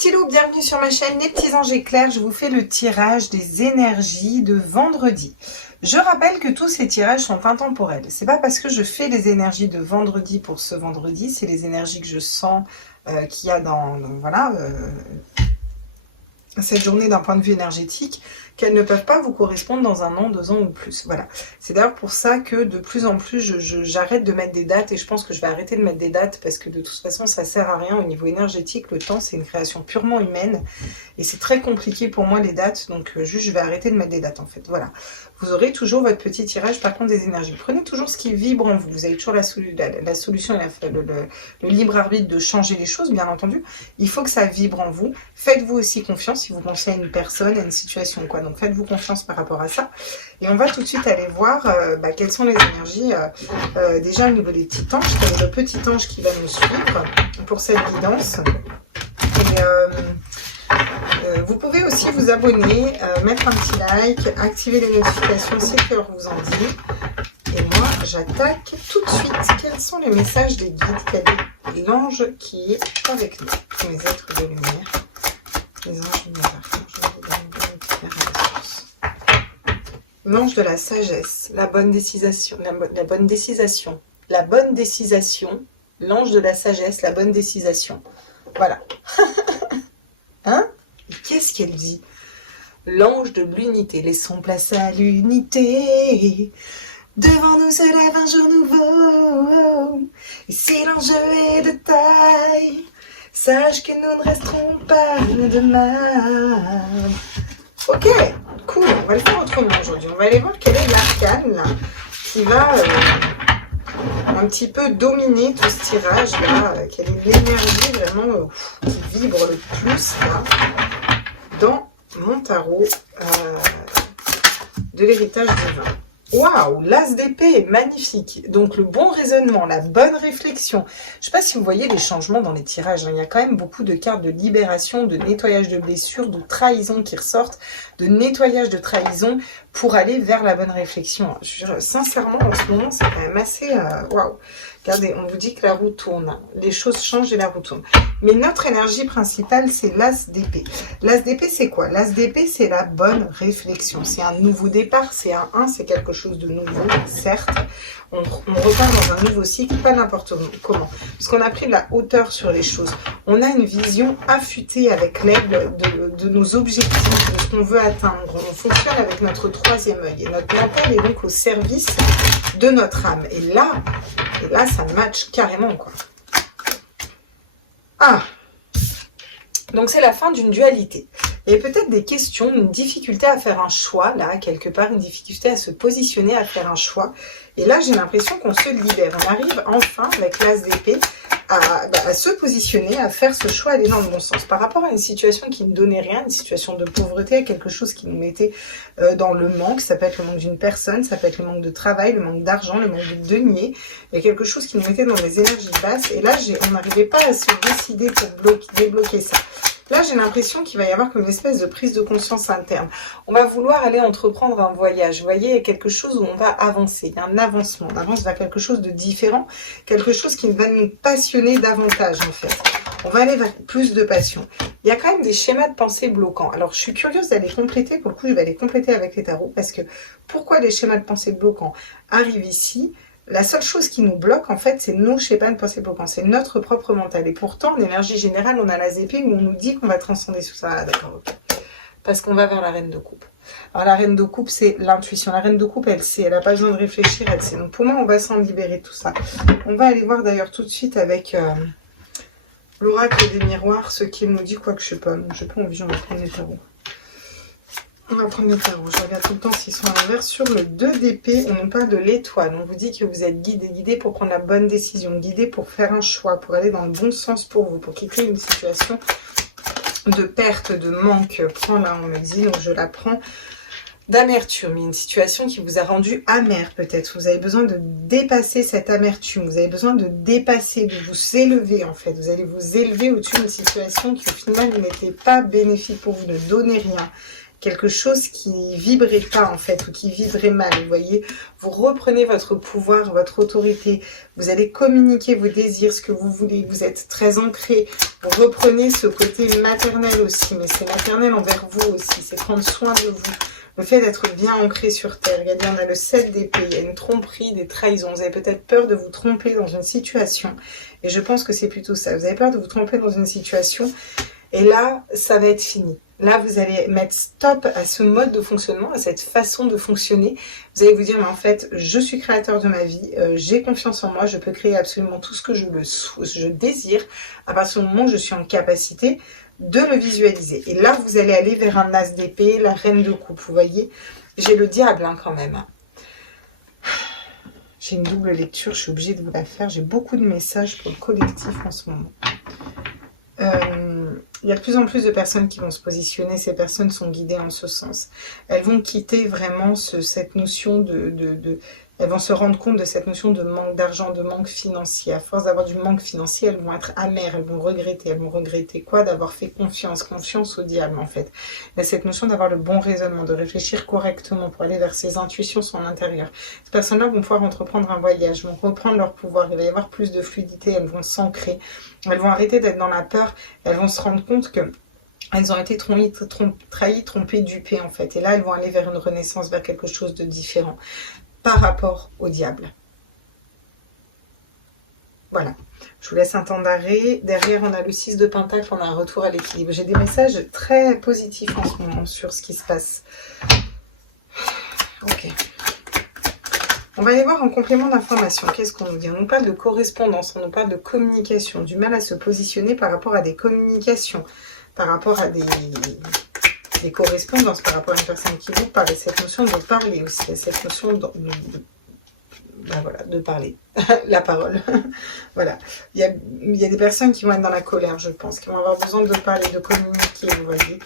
petits loups, bienvenue sur ma chaîne Les Petits Anges Éclairs. Je vous fais le tirage des énergies de vendredi. Je rappelle que tous ces tirages sont intemporels. C'est pas parce que je fais les énergies de vendredi pour ce vendredi, c'est les énergies que je sens qu'il y a dans cette journée d'un point de vue énergétique, qu'elles ne peuvent pas vous correspondre dans 1 an, 2 ans ou plus. Voilà. C'est d'ailleurs pour ça que de plus en plus, j'arrête de mettre des dates et je pense que je vais arrêter de mettre des dates parce que de toute façon, ça sert à rien au niveau énergétique. Le temps, c'est une création purement humaine et c'est très compliqué pour moi les dates. Donc, juste, je vais arrêter de mettre des dates en fait. Voilà. Vous aurez toujours votre petit tirage par contre des énergies. Prenez toujours ce qui vibre en vous. Vous avez toujours la solution et le libre arbitre de changer les choses, bien entendu. Il faut que ça vibre en vous. Faites-vous aussi confiance si vous pensez à une personne, à une situation, quoi. Donc, faites-vous confiance par rapport à ça. Et on va tout de suite aller voir quelles sont les énergies. Déjà, au niveau des petits anges, quel est le petit ange qui va nous suivre pour cette guidance. Et vous pouvez aussi vous abonner, mettre un petit like, activer les notifications si le cœur vous en dit. Et moi, j'attaque tout de suite. Quels sont les messages des guides? Quel est l'ange qui est avec nous? Tous mes êtres de lumière. Les anges de lumière. Je vais vous donner une petite réponse. L'ange de la sagesse, la bonne décision, la bonne décision, la bonne décision, l'ange de la sagesse, la bonne décision. Voilà. Hein? Qu'est-ce qu'elle dit? L'ange de l'unité, laissons place à l'unité. Devant nous se lève un jour nouveau. Et si l'enjeu est de taille, sache que nous ne resterons pas demain. Ok, cool, on va le faire autrement aujourd'hui. On va aller voir quel est l'arcane là qui va un petit peu dominer tout ce tirage là. Quelle est l'énergie vraiment qui vibre le plus là dans mon tarot de l'héritage divin. Waouh, l'as d'épée, magnifique. Donc le bon raisonnement, la bonne réflexion. Je ne sais pas si vous voyez les changements dans les tirages. Il y a quand même beaucoup de cartes de libération, de nettoyage de blessures, de trahison qui ressortent, de nettoyage de trahison pour aller vers la bonne réflexion. Sincèrement, en ce moment, c'est quand même assez... Waouh. Regardez, on vous dit que la roue tourne. Les choses changent et la roue tourne. Mais notre énergie principale, c'est l'as d'épée. L'as d'épée, c'est quoi? L'as d'épée, c'est la bonne réflexion. C'est un nouveau départ, c'est un 1, c'est quelque chose de nouveau, certes. On repart dans un nouveau cycle, pas n'importe comment. Parce qu'on a pris de la hauteur sur les choses. On a une vision affûtée avec l'aide de nos objectifs, de ce qu'on veut atteindre. On fonctionne avec notre 3e œil. Et notre mental est donc au service de notre âme. Et là ça match carrément, quoi. Ah! Donc c'est la fin d'une dualité. Il y a peut-être des questions, une difficulté à faire un choix, là, quelque part, une difficulté à se positionner, à faire un choix. Et là, j'ai l'impression qu'on se libère. On arrive enfin, avec l'as d'épée, à se positionner, à faire ce choix, aller dans le bon sens. Par rapport à une situation qui ne donnait rien, une situation de pauvreté, à quelque chose qui nous mettait dans le manque, ça peut être le manque d'une personne, ça peut être le manque de travail, le manque d'argent, le manque de deniers. Il y a quelque chose qui nous mettait dans des énergies basses. Et là, on n'arrivait pas à se décider pour débloquer ça. Là, j'ai l'impression qu'il va y avoir comme une espèce de prise de conscience interne. On va vouloir aller entreprendre un voyage. Vous voyez, il y a quelque chose où on va avancer. Il y a un avancement. On avance vers quelque chose de différent. Quelque chose qui va nous passionner davantage, en fait. On va aller vers plus de passion. Il y a quand même des schémas de pensée bloquants. Alors, je suis curieuse d'aller compléter. Pour le coup, je vais aller compléter avec les tarots. Parce que pourquoi les schémas de pensée bloquants arrivent ici ? La seule chose qui nous bloque, en fait, c'est nos schémas de pensée bloquants. C'est notre propre mental. Et pourtant, en énergie générale, on a l'as d'épée où on nous dit qu'on va transcender tout ça. Ah, d'accord, ok. Parce qu'on va vers la reine de coupe. Alors, la reine de coupe, c'est l'intuition. La reine de coupe, elle sait. Elle n'a pas besoin de réfléchir, elle sait. Donc, pour moi, on va s'en libérer de tout ça. On va aller voir d'ailleurs tout de suite avec l'oracle des miroirs, ce qu'il nous dit, quoique je ne sais pas. Donc, je n'ai pas envie, on va prendre les tarots. On va prendre les tarots. Je regarde tout le temps s'ils sont à l'envers. Sur le 2 d'épée, on nous parle de l'étoile. On vous dit que vous êtes guidé pour prendre la bonne décision, guidé pour faire un choix, pour aller dans le bon sens pour vous, pour quitter une situation de perte, de manque. Prends-la, on me dit, donc je la prends. D'amertume, une situation qui vous a rendu amer peut-être. Vous avez besoin de dépasser cette amertume. Vous avez besoin de dépasser, de vous élever en fait. Vous allez vous élever au-dessus d'une situation qui au final n'était pas bénéfique pour vous, ne donnez rien. quelque chose qui vibrait pas en fait, ou qui vibrait mal, vous voyez. Vous reprenez votre pouvoir, votre autorité, vous allez communiquer vos désirs, ce que vous voulez, vous êtes très ancré, vous reprenez ce côté maternel aussi, mais c'est maternel envers vous aussi, c'est prendre soin de vous. Le fait d'être bien ancré sur terre. Regardez, on a le 7 d'épée, il y a une tromperie, des trahisons. Vous avez peut-être peur de vous tromper dans une situation. Et je pense que c'est plutôt ça. Vous avez peur de vous tromper dans une situation. Et là, ça va être fini. Là, vous allez mettre stop à ce mode de fonctionnement, à cette façon de fonctionner. Vous allez vous dire, mais en fait, je suis créateur de ma vie, j'ai confiance en moi, je peux créer absolument tout ce que je désire à partir du moment où je suis en capacité de le visualiser. Et là, vous allez aller vers un as d'épée, la reine de coupe, vous voyez. J'ai le diable hein, quand même. J'ai une double lecture, je suis obligée de vous la faire. J'ai beaucoup de messages pour le collectif en ce moment. Il y a de plus en plus de personnes qui vont se positionner. Ces personnes sont guidées en ce sens. Elles vont quitter vraiment cette notion elles vont se rendre compte de cette notion de manque d'argent, de manque financier. À force d'avoir du manque financier, elles vont être amères, elles vont regretter. Elles vont regretter quoi? D'avoir fait confiance au diable en fait. Il y a cette notion d'avoir le bon raisonnement, de réfléchir correctement pour aller vers ses intuitions, son intérieur. Ces personnes-là vont pouvoir entreprendre un voyage, vont reprendre leur pouvoir. Il va y avoir plus de fluidité, elles vont s'ancrer. Elles vont arrêter d'être dans la peur. Elles vont se rendre compte que elles ont été trahies, trompées, dupées en fait. Et là, elles vont aller vers une renaissance, vers quelque chose de différent par rapport au diable. Voilà. Je vous laisse un temps d'arrêt. Derrière, on a le 6 de Pentacle, on a un retour à l'équilibre. J'ai des messages très positifs en ce moment sur ce qui se passe. Ok. On va aller voir en complément d'information. Qu'est-ce qu'on nous dit? On nous parle de correspondance, on nous parle de communication, du mal à se positionner par rapport à des communications, par rapport à des correspondances, par rapport à une personne qui vous parle. Et cette notion de parler aussi, cette notion ben voilà, de parler, la parole. Voilà. Il y a des personnes qui vont être dans la colère, je pense, qui vont avoir besoin de parler, de communiquer, vous voyez,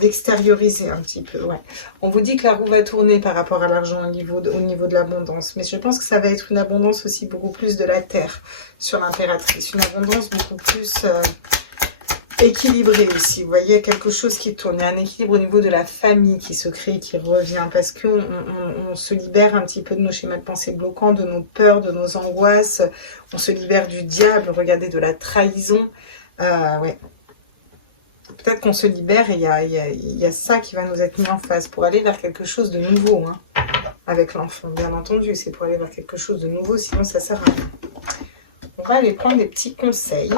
d'extérioriser un petit peu. Ouais. On vous dit que la roue va tourner par rapport à l'argent au niveau de l'abondance, mais je pense que ça va être une abondance aussi beaucoup plus de la terre sur l'impératrice, une abondance beaucoup plus équilibrée aussi. Vous voyez, quelque chose qui tourne, il y a un équilibre au niveau de la famille qui se crée, qui revient, parce qu'on se libère un petit peu de nos schémas de pensée bloquants, de nos peurs, de nos angoisses, on se libère du diable, regardez, de la trahison. Ouais. Peut-être qu'on se libère et il y a ça qui va nous être mis en face pour aller vers quelque chose de nouveau, hein, avec l'enfant, bien entendu. C'est pour aller vers quelque chose de nouveau, sinon ça sert à rien. On va aller prendre des petits conseils.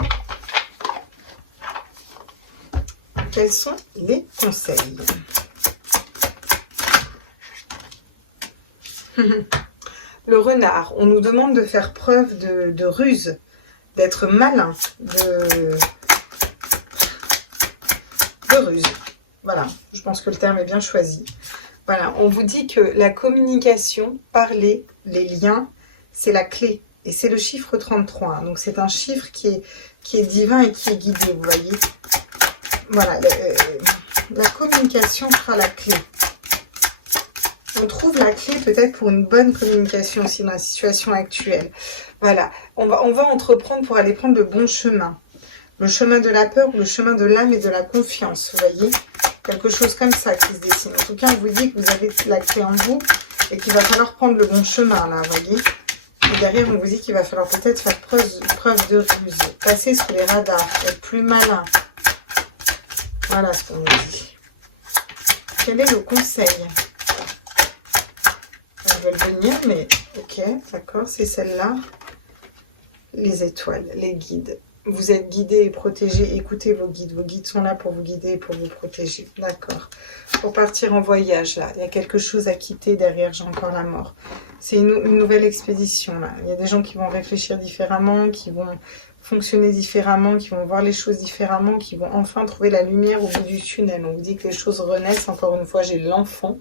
Quels sont les conseils? Le renard, on nous demande de faire preuve de ruse, d'être malin, de ruse. Voilà, je pense que le terme est bien choisi. Voilà, on vous dit que la communication, parler, les liens, c'est la clé. Et c'est le chiffre 33. Hein. Donc c'est un chiffre qui est divin et qui est guidé, vous voyez. Voilà, la communication sera la clé. On trouve la clé peut-être pour une bonne communication aussi dans la situation actuelle. Voilà, on va entreprendre pour aller prendre le bon chemin. Le chemin de la peur ou le chemin de l'âme et de la confiance, vous voyez. Quelque chose comme ça qui se dessine. En tout cas, on vous dit que vous avez la clé en vous et qu'il va falloir prendre le bon chemin, là, vous voyez. Et derrière, on vous dit qu'il va falloir peut-être faire preuve de ruse, passer sous les radars, être plus malin. Voilà ce qu'on nous dit. Quel est le conseil? On va le venir, mais ok, d'accord, c'est celle-là. Les étoiles, les guides. Vous êtes guidé et protégé. Écoutez vos guides. Vos guides sont là pour vous guider et pour vous protéger. D'accord. Pour partir en voyage, là, il y a quelque chose à quitter derrière. J'ai encore la mort. C'est une nouvelle expédition, là. Il y a des gens qui vont réfléchir différemment, qui vont fonctionner différemment, qui vont voir les choses différemment, qui vont enfin trouver la lumière au bout du tunnel. On vous dit que les choses renaissent. Encore une fois, j'ai l'enfant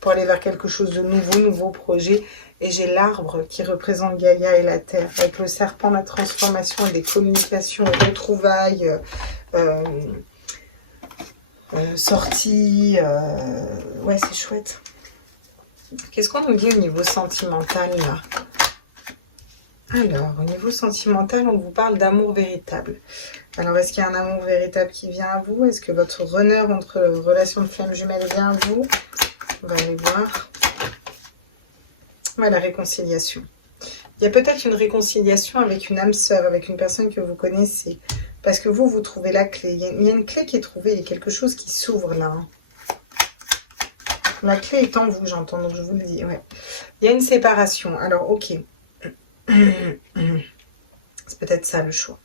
pour aller vers quelque chose de nouveau projet. Et j'ai l'arbre qui représente Gaïa et la terre. Avec le serpent, la transformation et des communications, retrouvailles, sorties. Ouais, c'est chouette. Qu'est-ce qu'on nous dit au niveau sentimental, là? Alors, au niveau sentimental, on vous parle d'amour véritable. Alors, est-ce qu'il y a un amour véritable qui vient à vous? Est-ce que votre runner entre relation de flamme jumelle vient à vous? On va aller voir. Voilà, réconciliation. Il y a peut-être une réconciliation avec une âme sœur, avec une personne que vous connaissez. Parce que vous trouvez la clé. Il y a une clé qui est trouvée, il y a quelque chose qui s'ouvre là. Hein. La clé est en vous, j'entends, donc je vous le dis. Ouais. Il y a une séparation. Alors, ok. C'est peut-être ça le choix.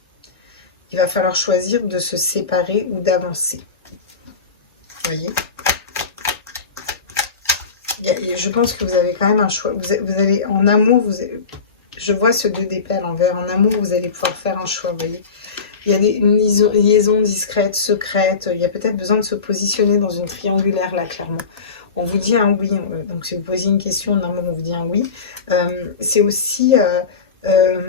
Il va falloir choisir de se séparer ou d'avancer. Vous voyez? Je pense que vous avez quand même un choix. Vous allez, en amour, je vois ce 2 d'épée à l'envers. En amour, vous allez pouvoir faire un choix, vous voyez. Il y a une liaison discrète, secrète. Il y a peut-être besoin de se positionner dans une triangulaire, là, clairement. On vous dit un oui. Donc, si vous posez une question, en amour, on vous dit un oui. C'est aussi... il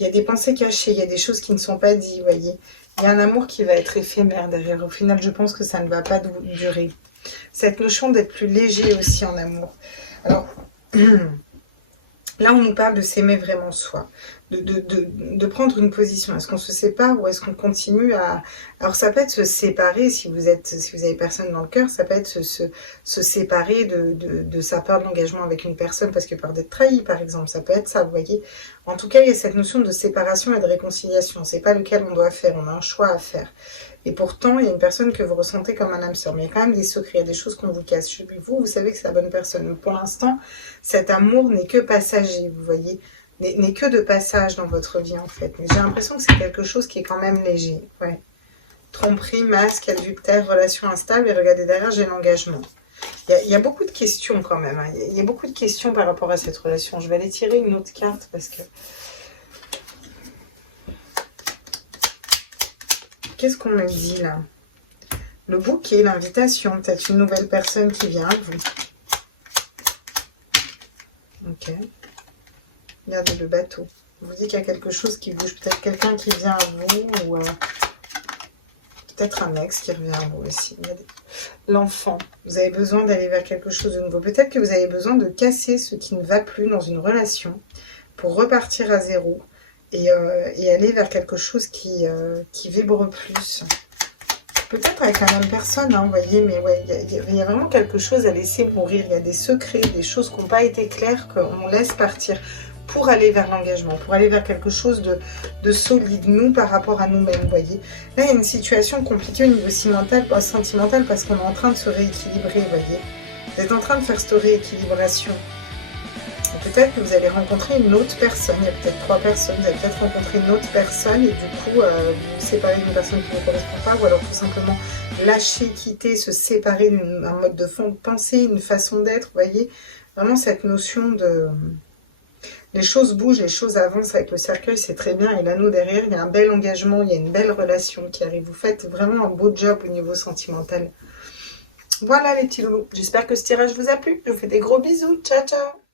y a des pensées cachées, il y a des choses qui ne sont pas dites, vous voyez. Il y a un amour qui va être éphémère derrière. Au final, je pense que ça ne va pas durer. Cette notion d'être plus léger aussi en amour. Alors, là, on nous parle de s'aimer vraiment soi, de prendre une position. Est-ce qu'on se sépare ou est-ce qu'on continue à... Alors, ça peut être se séparer, si vous avez personne dans le cœur, ça peut être se séparer de sa peur de l'engagement avec une personne parce que peur d'être trahi, par exemple. Ça peut être ça, vous voyez. En tout cas, il y a cette notion de séparation et de réconciliation. C'est pas lequel on doit faire, on a un choix à faire. Et pourtant, il y a une personne que vous ressentez comme un âme sœur. Mais il y a quand même des secrets, il y a des choses qu'on vous cache. Vous savez que c'est la bonne personne. Mais pour l'instant, cet amour n'est que passager, vous voyez. N'est que de passage dans votre vie, en fait. Mais j'ai l'impression que c'est quelque chose qui est quand même léger. Ouais. Tromperie, masque, adultère, relation instable. Et regardez, derrière, j'ai l'engagement. Il y a beaucoup de questions quand même. Hein. Il y a beaucoup de questions par rapport à cette relation. Je vais aller tirer une autre carte parce que... Qu'est-ce qu'on me dit là? Le bouquet, l'invitation, peut-être une nouvelle personne qui vient à vous. Ok. Regardez le bateau. On vous dit qu'il y a quelque chose qui bouge. Peut-être quelqu'un qui vient à vous ou peut-être un ex qui revient à vous aussi. L'enfant. Vous avez besoin d'aller vers quelque chose de nouveau. Peut-être que vous avez besoin de casser ce qui ne va plus dans une relation pour repartir à zéro. Et aller vers quelque chose qui vibre plus. Peut-être avec la même personne, hein, vous voyez, mais ouais, il y a vraiment quelque chose à laisser mourir. Il y a des secrets, des choses qui n'ont pas été claires, qu'on laisse partir pour aller vers l'engagement, pour aller vers quelque chose de solide, nous, par rapport à nous-mêmes, vous voyez. Là, il y a une situation compliquée au niveau sentimental parce qu'on est en train de se rééquilibrer, vous voyez. Vous êtes en train de faire cette rééquilibration. Peut-être que vous allez rencontrer une autre personne, il y a peut-être 3 personnes, vous allez peut-être rencontrer une autre personne et du coup vous vous séparez d'une personne qui ne vous correspond pas ou alors tout simplement lâcher, quitter, se séparer d'un mode de pensée, une façon d'être, vous voyez, vraiment cette notion de... Les choses bougent, les choses avancent avec le cercueil, c'est très bien et l'anneau derrière, il y a un bel engagement, il y a une belle relation qui arrive, vous faites vraiment un beau job au niveau sentimental. Voilà les petits loulous, j'espère que ce tirage vous a plu, je vous fais des gros bisous, ciao ciao.